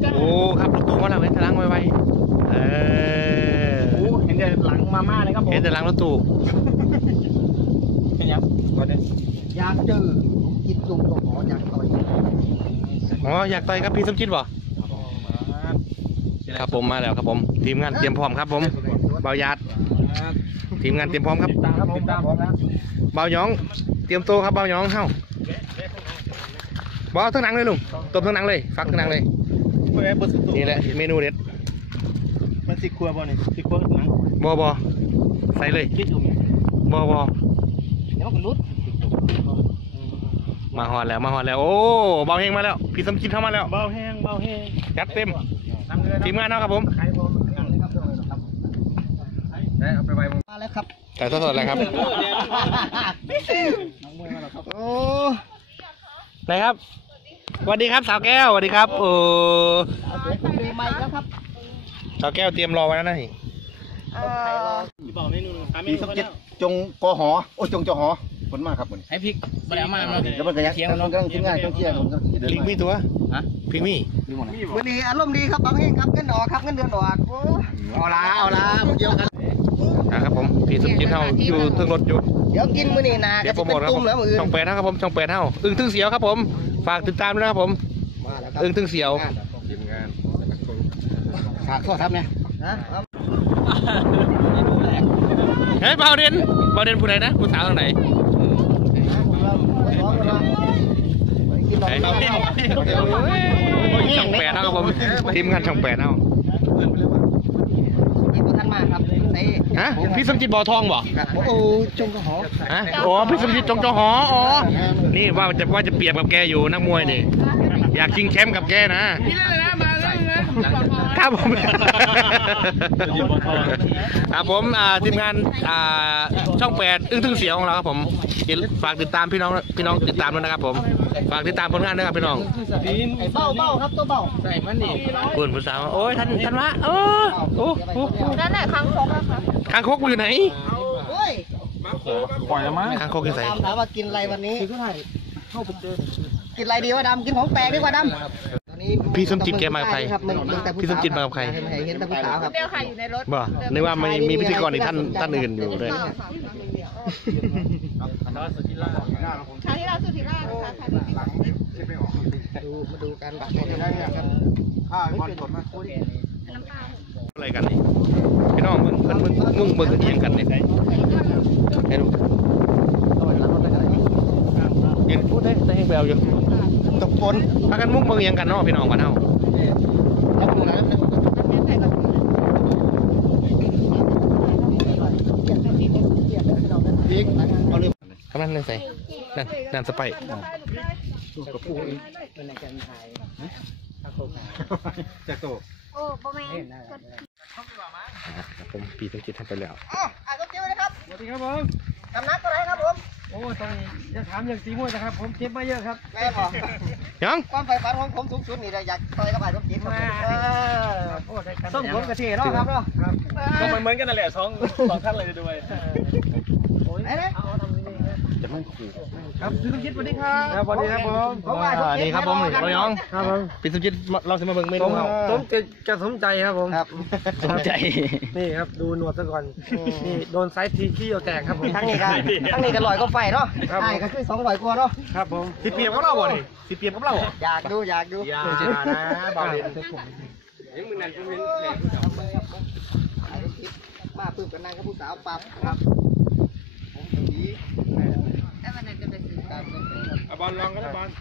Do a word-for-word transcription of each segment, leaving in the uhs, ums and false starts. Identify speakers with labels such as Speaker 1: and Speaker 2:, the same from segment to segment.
Speaker 1: โอ้ครับรถตู้มาแล้วเห็นแต่หลังไวๆเออ
Speaker 2: โอ้เห็นแต่หลังมาม่าเลยครับผม
Speaker 1: เห็นแต่หลังรถตู้
Speaker 2: เห็นยังก่อนเลย
Speaker 3: อยากเจอกินลุงตัวหมออยากต่อย
Speaker 1: อ๋ออยากต่อยครับพี่สมจิตบ่ครับผมมาแล้วครับผมทีมงานเตรียมพร้อมครับผมเบาหยาดทีมงานเตรียมพร้อมครับ
Speaker 2: ตามครับผมตามพร้อมแล้ว
Speaker 1: เบาหยองเตรียมตัวครับเบาหยองเฮ้าบอทั้งหนังเลยลุงต้มทั้งหนังเลยฟักทั้งหนังเลยนี่แหละเมนูเด็ด
Speaker 2: มันสิครัวบ่เนี่ยสิครัวหนัง
Speaker 1: บอบอใส่เลยบอบอ
Speaker 3: เดี๋ยวมันรุด
Speaker 1: มาหอดแล้วมาหอดแล้วโอ้เบาแห้งมาแล้วพี่สมจิตเข้ามาแล้ว
Speaker 2: เบาแห้งเบาแห้ง
Speaker 1: จัดเต็มทีมงานเนาะครับผม
Speaker 3: ได้เอาไปไว้มาแล้วครับ
Speaker 1: แต่สดๆเลยครับ
Speaker 3: โอ้
Speaker 1: ไหนครับสวัสดีครับสาวแก้วสวัสดีครับโอ้
Speaker 3: ดีใหม่แล้วครับ
Speaker 1: สาวแก้วเตรียมรอไว้แล้วนะนี่
Speaker 2: พี่สมจิตจงกหอโอ้จงจหอผลมากครับผม
Speaker 4: ให้พริกบริเอามา
Speaker 2: แล้วมันก็ยังเทียงมันก็ทิ้งง่ายต้องเทียงผมก็
Speaker 1: ลิงมีตัวฮะพิงมี่
Speaker 3: วันนี้อารมณ์ดีครับบางแห่งครับเงินออกครับเงินเดือนออกเอาละเอาละเยอะกัน
Speaker 1: นะครับผมพี่สมจิตเท่าอยู่ทึ่งรถอยู่
Speaker 3: เดี๋ยวกินมื้อนี้นะ
Speaker 1: เดี๋ยวโปรโมทครับผมช่องแปดนะครับผมช่องแปดเท่าอึ้งทึ่งเสียวครับผมฝากติดตามด้วยนะครับผมอึ้งทึ่งเสียวทีมงาน
Speaker 3: ฝากโทษครับเนี่ย
Speaker 1: เฮ้ยเบาเด่นเบาเด่นผู้ใดนะผู้สาวทางไหนช่องแปดนะครับผมทีมงานช่องแปดเอา
Speaker 3: ท่านมาครับ
Speaker 1: ฮะพี่สมจิตบ่อทองบ่
Speaker 3: โอ้จงจหอ
Speaker 1: ฮะอ๋อพี่สมจิตจงจหออ๋อนี่ว่าจะว่าจะเปรียบกับแกอยู่นักมวยนี่อยากชิงแชมป์กับแกนะครับผมครับผมทีมงานช่องแปดอึ้งทึ่งเสียวของเราครับผมฝากติดตามพี่น้องพี่น้องติดตามด้วยนะครับผมฝากติดตามผลงานด้วยครับพี่น้อง
Speaker 3: เบาเบาครับตัวเบา
Speaker 4: ใส่มันนี่
Speaker 1: คุณผู้สาวโอ้ยท่านท่านวะโอ้โอ้
Speaker 5: นั่นแหละคางคกนะคะ
Speaker 1: คางคกอยู่ไหน
Speaker 3: โอ้ย
Speaker 2: ปล่อยแล้วมั้ง
Speaker 1: คางคกอยู่ไหน
Speaker 3: ถามว่ากินอะไรวันนี้เข้าไปเจอกินอะไรดีวะดำกินของแปลกดีกว่าดำตอนนี้
Speaker 1: พี่สมจิตแกมากับใครพี่สมจิตมากับใคร
Speaker 3: เห็นแต่ผู้สาวครับ
Speaker 5: เดียวค่ะอยู่ในรถ
Speaker 1: บ่นึกว่ามีมีพิธีกรอีกท่านท่านอื่นอยู่เลย
Speaker 5: ครั้งที่เราสุดที่แรกนะคะ
Speaker 3: ดูมาดูกันบัก
Speaker 2: ข้าวบอลสดมา
Speaker 1: อะไรกันนี่พี่น้องมึงมึงมึงมึงเอียงกันนี่ให้ดูยังพูดได้แต่ยังแววอยู่
Speaker 3: ตกฝน
Speaker 1: พากันมุ้งมึงเอียงกันเนาะพี่น้องกันเนาะ
Speaker 3: พีกเอาเลย
Speaker 1: ทำนั่นเลยใส่นั่นนั่นสไป
Speaker 3: กับปูเองเป็นในการถ่าย
Speaker 2: จากโต
Speaker 5: โอ้ประมาณ
Speaker 1: ผมปีสมจิตทำไปแล้ว
Speaker 3: อ๋ออ่ะก็เจ้าเลยครับ
Speaker 2: สวัสดีครับผม
Speaker 3: กำนัดตัวไหนครับผม
Speaker 2: โอ้ตอนนี้จะถามอย่างสีม่วงนะครับผมเจ็บมาเยอะครับ
Speaker 3: แม่บอก
Speaker 1: ยัง
Speaker 3: ความใฝ่ฝันของผมสูงสุดนี่อยากต่อยกับไอ้สมจิตมาส่งผลกระเทียมเนาะครับเนาะ
Speaker 2: ก็เหมือนกันนั่นแหละสองสองท่านเลยด้วย
Speaker 3: ไอ้เนี่ย
Speaker 2: จะไม่ขู่ครับพี่สมจิตสวัสดีครับสวัสดีครับผม
Speaker 1: สวัสดีครับผมเรายอง
Speaker 2: ครับผม
Speaker 1: พี่สมจิตเราจะมาเบิ่งเมนูครับ
Speaker 2: สมจิตจะสมใจครับผม
Speaker 1: ครับสมใจ
Speaker 2: นี่ครับดูหนวดซะก่อนนี่โดนไซส์ทีขี้เอาแตกครับผม
Speaker 3: ทั้งนี้กันทั้งนี้กันลอยก็ไฟเนาะใช่ก็คือสองลอยกว่าเนาะ
Speaker 2: ครับผม
Speaker 1: สิเปียบกับเราบ่นี่สิเปียบกับเรา
Speaker 3: อยากดูอยากดู
Speaker 2: อยากนะบาเรียนยังมึงนั่นกูเห็นแหลก
Speaker 3: มาปื้มกันนั่งกับผู้สาวปั๊บครับผมดี
Speaker 5: แล้วมันจะเป็นสื่อการ
Speaker 2: บอลลองกันบอล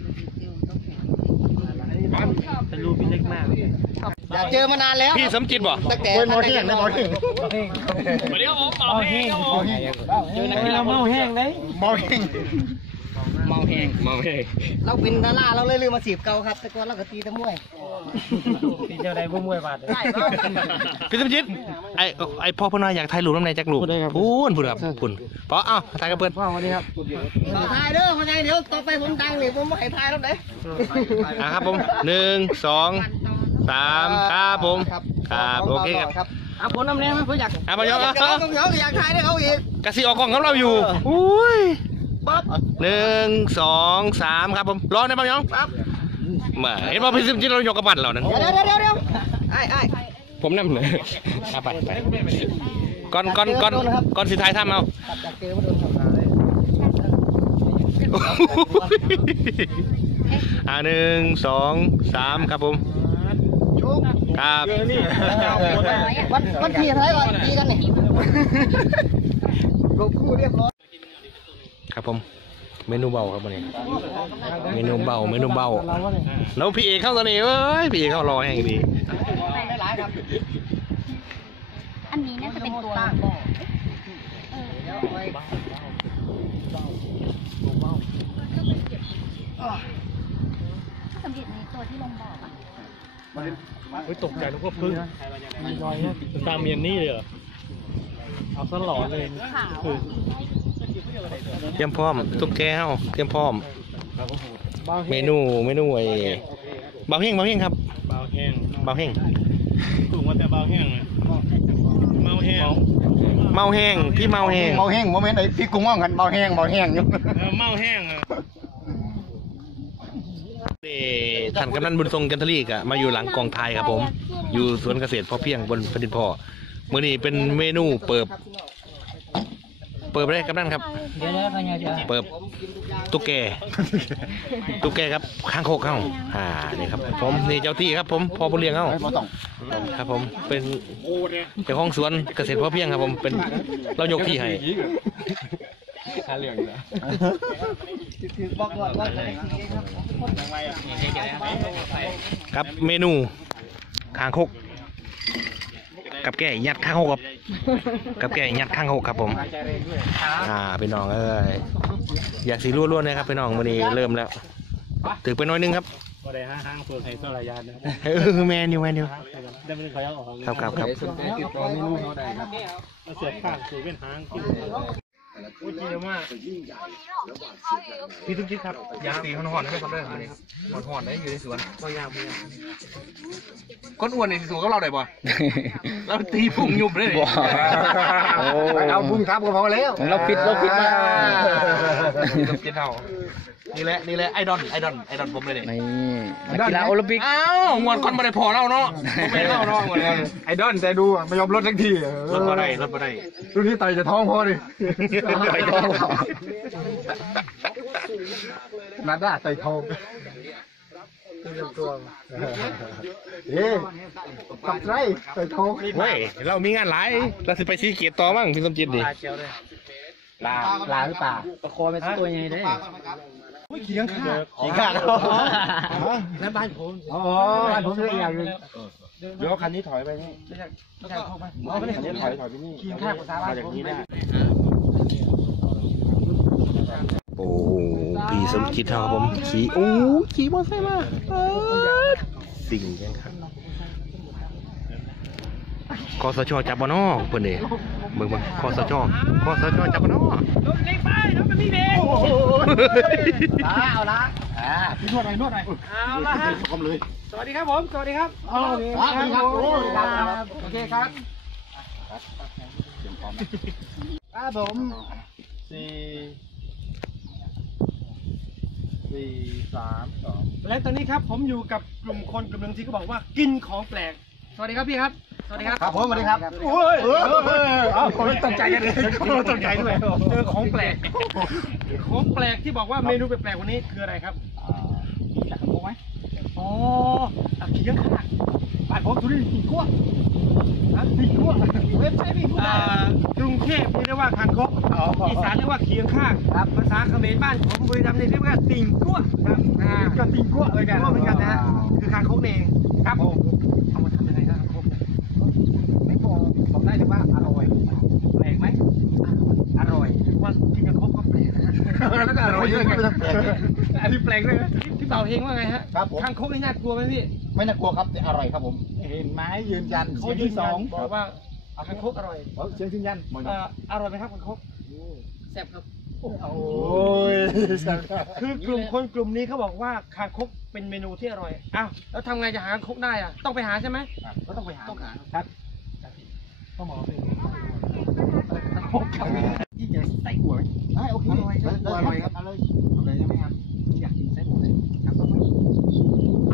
Speaker 3: เป็นรูปพี่เล็กมากอยากเจอมานานแล้ว
Speaker 1: พี่สมจิตบ่
Speaker 3: ตั้งแต่
Speaker 2: มอเทียงนะมอเทียง
Speaker 4: เดี๋ยวผมเมาแห้ง
Speaker 2: เจอนักกีฬาเมาแห้งเลย
Speaker 1: เมาแห้ง
Speaker 4: เมาแห้งเมาแห้ง
Speaker 3: เราเป็นดาราเราเลยลืมมาสีบเก่าครับแต่ก่อนเราก็ตีตะมวย
Speaker 2: ตีเจ้าใดพวกมวยบาด
Speaker 1: พี่สมจิตไอไอพ่อพ่อน้อยอยากถ่ายรูปน้ำในจักรูปพูนพูนครับพูนเพราะอ้าวถ่ายกับเพื่อน
Speaker 2: พ่อวันนี้ครับ
Speaker 3: ถ่ายเด้อวันนี้เดี๋ยวต่อไปผมดังนี่ผมไม่ให้ถ่ายแล้วเด้
Speaker 1: อ่ะครับผมหนึ่งสองสามครับผมครับโอเคครับ
Speaker 3: อ่ะผมน้ำแดงไหมผมอยาก
Speaker 1: อ่ะมาย้อน
Speaker 3: เขาอยากถ่ายได้เขาอีก
Speaker 1: กระสีออกกล้องของเราอยู่อุ้ยหนึ่งสองสามครับผมรอในบางยองครับมาเห็นว่าพี่ซิมจิเรายกกระบันเรานั้น
Speaker 3: เดี๋ยวเดี๋ยวเดี๋ยวเดี๋ยวไอ้ไอ้
Speaker 1: ผมนำเลยเอาไปไปก่อนก่อนก่อนก่อนสิท้ายทำเอา
Speaker 3: ตัดจากเจอมาโดนทำร้าย
Speaker 1: อ่าหนึ่งสองสามครับผมครับ
Speaker 3: วันวันที่เท่าไหร่ก่อนตีกันนี่ลงคู่เรียบร้อย
Speaker 1: ครับผมเมนูเบาครับวันนี้เมนูเบาเมนูเบาแล้วพี่เอกเข้าตอนนี้เว้ยพี่เอกเข้ารอแห่งดี
Speaker 3: ไม่หลายครับ
Speaker 5: อันนี้น่าจะเป็นตัว
Speaker 3: เดี๋ยวไป
Speaker 5: สำเร็จในตัวที่ลงบอกอ่ะ
Speaker 4: เฮ้ยตกใจแล้วก็พึ่งตามเมียนนี่เลยเหรอเอาสลอนเลย
Speaker 5: ขาว
Speaker 4: คือ
Speaker 1: เตรียมพร้อมตุ๊กแกเฮาเตรียมพร้อมเมนูเมนูไอ้เบาเฮงเบาเฮงครับ
Speaker 4: เบาแห้ง
Speaker 1: เบาเฮง
Speaker 4: กลุ่มว่าแต่เบาแห้งเลยเมาแห้ง
Speaker 1: เมาแห้งพี่เมาแห้ง
Speaker 3: เบาแห้งโมเมนต์ไอ้พี่กุ้งว่างกันเบาแห้งเบาแห้งอยู่
Speaker 4: เออเมาแห้งอ่ะ
Speaker 1: เอ่อท่านกำนันบุญทรงกันทลีกอะมาอยู่หลังกองไทยครับผม อยู่สวนเกษตรพอเพียงบนแผ่นดินพ่อมื้อนี้เป็นเมนูเปิบเปิบอะไรกำนันครับ
Speaker 3: เดี๋ยวเดี๋ยวเดี๋ยว
Speaker 1: เปิบตุ๊กแกตุ๊กแกครับข้างโคกเข้าอ่านี่ครับผมนี่เจ้าที่ครับผมพอผู้เลี้ยงเข้าครับผมเป็นเจ้าของสวนเกษตรพอเพียงครับผมเป็นเรายกที่ให้
Speaker 3: บอกก่อนว่า
Speaker 1: ครับเมนูข้างโคกกับแก่ยัดข้างโคกครับกับแก่ยัดข้างโคกครับผมอ่าพี่น้องเอ้ยอยากสีล้วนๆนะครับพี่น้องวันนี้เริ่มแล้วถึงไปน้อยนึงครับ
Speaker 4: ก็ได้ห้างห้างตัวไทยโซลายานนะ
Speaker 1: เออแมนอยู่แมนอยู่
Speaker 4: ได้ไม่ได้ขยับออก
Speaker 1: ครับครับครับ
Speaker 3: ติดต่อเมนูเขาได้ครับ
Speaker 4: มาเสียบข้างสูเป็นหางกินโอ้ยจีมากพี่ทุกทิศครับ
Speaker 1: ยางตีหอนๆนะครับเด้อวันนี้หอนๆได้อยู่ในสวน
Speaker 4: ก็ยากมาก
Speaker 1: ก้นอ้วนในสวนก็เราได้ป่ะเราตีผงยุบเลย
Speaker 3: เอาบุ้งทับก็พอแล้ว
Speaker 2: เราปิดเราปิดมา
Speaker 1: ต้องกินเท่านี่แหละนี่แหละไอดอนไอดอนไอดอนผมเลยเนี่ย
Speaker 2: นี่กีฬาโอลิมปิก
Speaker 1: อ้าวงวนคนไม่ได้พอเล่าเนาะไม่ได้เล่าเนาะงวน
Speaker 2: ไอดอนแต่ดูไม่ยอมลดทักที
Speaker 1: รถมาได้รถมาได้
Speaker 2: รุ่นที่ไตจะท้องพอดิไตท้องนัดได้ไตท้องเอ๊ะกับไรไตท้อง
Speaker 1: เฮ้ยเรามีงานหลายเราสิไปซีเกียรต่อมั่งพี่สมจิตดิ
Speaker 2: ลาลาหรือเปล่าตะโคเป็นตัวยังไงได้ขี่ข้างข้า
Speaker 1: ขี่ข้าง
Speaker 2: แล้วบ้านผมอ๋อบ้านผมเลยอย่างนึงเดี๋ยวคันนี้ถอยไปนี่ไม่ใช่ไม่ใช่เข้าไปอ๋อไม่ใช่คันนี้ถอยถอยไปนี่ขี่ข้างภาษาบ้านอย่างนี้ได้
Speaker 1: โอ้พี่สมจิตครับผมขี่โอ้ขี่มอเตอร์ไซค์มาสิ่งยังครับคอสชจับบอนอเพื่อนเด้เบิ่งเบิ่งคอสชคอสชจับบอนอ
Speaker 4: รถเล็กไปรถมันนี่เด็ก
Speaker 3: เอาละ
Speaker 2: พี่นวดหน่อยนวดหน่อย
Speaker 4: เอาละฮะ
Speaker 2: พร้อมเลย
Speaker 4: สวัสดีครับผมสวัสดีครับ
Speaker 2: อ๋อครับโอเคครับครับผมสี่สี่สามสอง
Speaker 4: และตอนนี้ครับผมอยู่กับกลุ่มคนกลุ่มหนึ่งที่เขาบอกว่ากินของแปลกสวัสดีครับพี่ครับสวัสดีครับ
Speaker 2: ครับผมสวัสดีครับ
Speaker 4: โอ้ย
Speaker 2: เออเออเอาคนตกใจกันเลยคนตกใจด้วย
Speaker 4: เจอของแปลกของแปลกที่บอกว่าเมนูแปลกๆวันนี้คืออะไรครับ
Speaker 2: จักรโมไหม
Speaker 4: อ๋อตะเคียงขาดบ้านผมทุเรียนปีกขั้วฮะปีกขั้วเว็บไซต์ปีกขั้วกรุงเทพเรียกว่าคางคกอีสานเรียกว่าเคียงข้างภาษาเขมรบ้านผมบุรีรัมย์เรียกว่าติ่งกั้วครับอ่าก็ติ่งกั้วเหมือนกันเหมือนกันนะฮะคือคางคกเองครับเอามาทำยังไงครับคางคก
Speaker 2: ไม่พอบอกได้เลยว่าอร่อยแปลกไหมอร่อย
Speaker 4: ว่ากินคางคกก็แปลกนะ
Speaker 2: แล้วก็อร่อยด้วยกันไม่ต้องแปลก
Speaker 4: อันนี้แปลกเลยนะพี่เป่าเฮงว่าไงฮะ
Speaker 2: ครับผม
Speaker 4: คางคกนี่น่ากลัวไหมพี่
Speaker 2: ไม่น่ากลัวครับแต่อร่อยครับผม เห็นไหมยืนยัน
Speaker 4: เขายืนยันบอกว่าคางคกอร่อย
Speaker 2: เสียงยืนยัน
Speaker 4: เอ่ออร่อยไหมครับคางคกแซ่บครับ
Speaker 2: โอ้ย
Speaker 4: คือกลุ่มคนกลุ่มนี้เขาบอกว่าคางคกเป็นเมนูที่อร่อยอ้าวแล้วทำไงจะหาคางคกได้อ่ะต้องไปหาใช่ไหม
Speaker 2: ก็ต้องไปหาต้องหาครับต้องบอกเป็นคกครับที่จะใส่หัวไหมโอเคอร่อยอร่อยครับอร่อยอร่อยใช่ไหมครับอยากกินใส่หัวเลยครับต้อง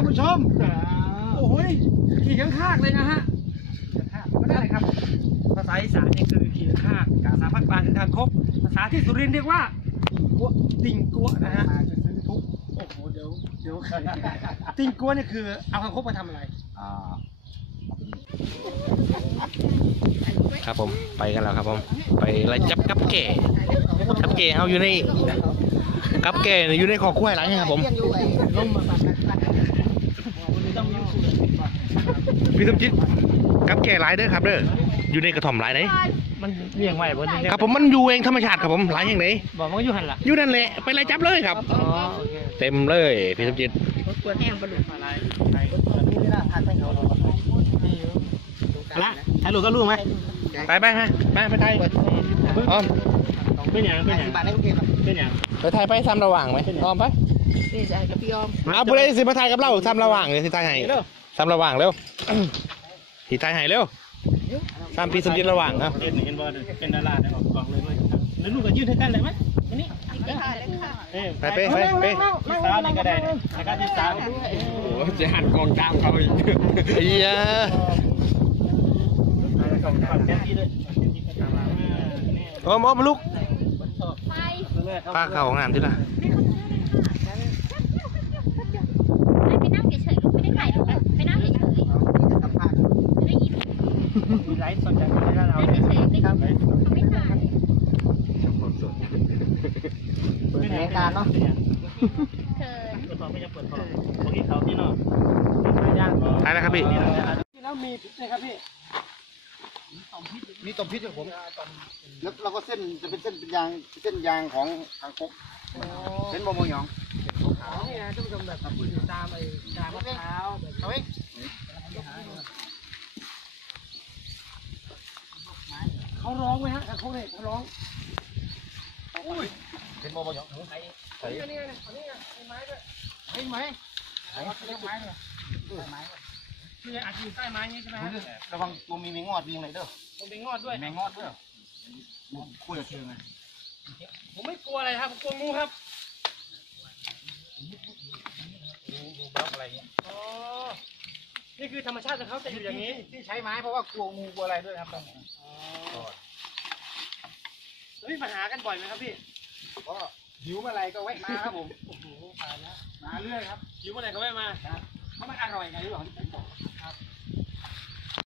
Speaker 4: านผู้ชมโอ้โหขี่ข้างข้างเลยนะฮะก็ได้ครับภาษาอีสานนี่คือขี่ข้างข้างภาษาภาคกลางคือคางคกภาษาที่สุรินทร์เรียกว่าติงกัวนะฮะทุกโอ้โหเดี๋ยวเดี๋ยวติงกัวนี่คือเอาคางคกมาทำอะไร
Speaker 1: ครับผมไปกันแล้วครับผมไปไล่จับกับแก่กับแก่เอาอยู่ในกับแก่อยู่ในคอคุ้ยหลังนี่ครับผมพี่สมจิตกับแก่หลายเด้อครับเด้ออยู่ในกระถ่อมหลายไหน
Speaker 4: มันเลี้ยงไว้บนนี้
Speaker 1: ครับผมมันอยู่เองธรรมชาติครับผมหลายแห่งไหน
Speaker 4: บอกมันอยู่หันละ
Speaker 1: อยู่นั่นแหละไปไล่จับเลยครับ
Speaker 4: อ๋อโอเค
Speaker 1: เต็มเลยพี่สมจิต
Speaker 3: ปวดแห้งปวดหลุดอะไรนี่ไม่น่าทานไปเขา
Speaker 4: ละถ่ายรูปก็รูปไหม
Speaker 1: ไปไปฮะไปไปไทยอ้อม
Speaker 4: เป็นอย่างเป็นอย่าง
Speaker 3: บาทในกรุงเทพ
Speaker 4: เป็นอย่าง
Speaker 1: ไปไทยไปซ้ำระหว่างไหมอ้อมไป
Speaker 3: นี่จะกับพี่ออม
Speaker 1: เอาผู้ใดสิมาไทยกับเราซ้ำระหว่างเลยสิไทยให้ซ้ำระหว่างเร็วสิไทยให้เร็วซ้ำพี่สมจิตระหว่างนะ
Speaker 4: เห็นเห็นบอลเป็นดาราได้ออกกองเลยไหมแล้วลูกก็ยืนให้กันเลยไหมอันนี้
Speaker 1: ไปไปไปไป
Speaker 4: พี่สาวนี่ก็ได้นะครับพี่สาว
Speaker 2: โอ้จะหันกองตามเขาอีก
Speaker 1: ไอ้ยา โอ้มโอ้มลูก
Speaker 5: ไป
Speaker 1: ป้าเข้าห้องน้ำที่ละ
Speaker 5: ไม่ไปนั่งเฉยๆลูกไม่ได้ถ่ายรูปไปนั่งเฉยๆจะได้ยิน
Speaker 4: มีไลฟ์สดจากที่เรา
Speaker 5: นั่งเฉยๆไม่เขาไม่ถ่าย
Speaker 3: เปิดรายการเนาะ
Speaker 5: เขิน
Speaker 4: เปิดฟองไม่จะเปิดฟองเมื่อกี้เขาที่เนาะย่าง
Speaker 1: ไปแล้วครับพี่
Speaker 4: แล้วมีพิษนะครับพี่
Speaker 2: มีต่อมพิษของผมแล้วเราก็เส้นจะเป็นเส้นเป็นยางเส้นยางของทางคกเป็นโมโมยอง
Speaker 4: นี่นะท่านผู้ชมแบบอยู่ตามไอ้กลางมะพร้าวแบบเขาเองเขาร้องไหมฮะเขาเนี่ยเขาร้อง
Speaker 2: เป็นโมโมยอง
Speaker 4: ใส่นี่ไงอันนี้ไงไม้ด้วยไม้ไม้ไม้ไม้เลยนี่อาจจะอยู่ใต้ไม้นี้ใช่ไหมฮะ
Speaker 2: ระวังตัวมีแมงงอดวิ่งเลยเด้อ
Speaker 4: ผมเป็นงอดด้วย
Speaker 2: แมงงอดเด้อคุยกับเธอไง
Speaker 4: ผมไม่กลัวอะไรครับผมกลัวงูครับอ๋อนี่คือธรรมชาติของเขาจะอยู่อย่างนี้
Speaker 2: ที่ใช้ไม้เพราะว่ากลัวงูกลัวอะไรด้วยครับ
Speaker 4: แล้วมีปัญหากันบ่อยไหมครับพี่
Speaker 2: ก็หิวเมื่อไรก็แวะมาครับผม
Speaker 4: โอ้โหตายแล้ว
Speaker 2: มาเรื่อยครับ
Speaker 4: หิวเมื่อไหร่ก็แวะมาเพราะมันอร่อยไงหรือเปล่าที่ผมบอก